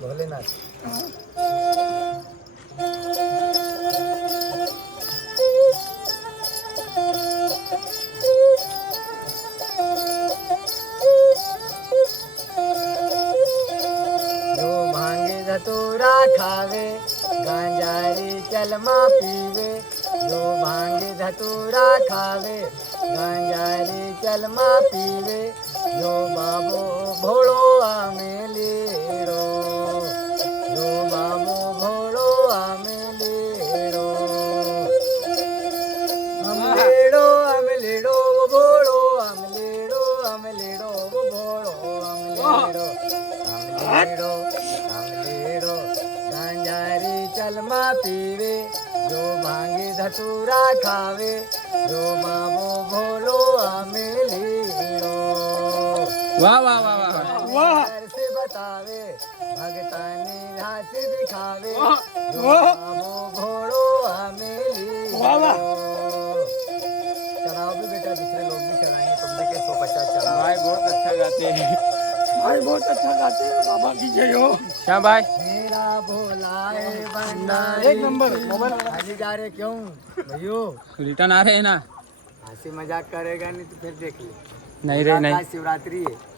भोलेनाथ जो भांगे धतूरा खावे गांजारी चलमा पीवे जो भांगे धतूरा खावे गांजारी चलमा पीवे जो बाबो भोळो आमे लेडो जो बाबो भोळो आमे लेडो अमलेडो वो भोळो अमलेडो अमलेडो वो भोळो अमलेडो अमलेडो अमलेडो गांजारी चलमा पीवे जो भांगे धतूरा खावे जो बाबो भोलो आमे लेडो वाह वाह वाह वाह वाह से बतावे भगतानी हाथ दिखावे जो बाबो भोलो आमे लेडो चढ़ाओ भी बेटा दूसरे लोग भी चढ़ाएंगे तुमने के 150 चढ़ाओ भाई बहुत अच्छा गाते हैं भाई बहुत अच्छा गाते हैं बाबा की जय हो क्या भाई मेरा भोला है भंडारी एक नंबर मोबाइल हाजी जा रहे क्यों भैयो रिटर्न आ रहे हैं ना हंसी मजाक करेगा नहीं तो फिर देख ले नहीं रे नहीं शिवरात्रि है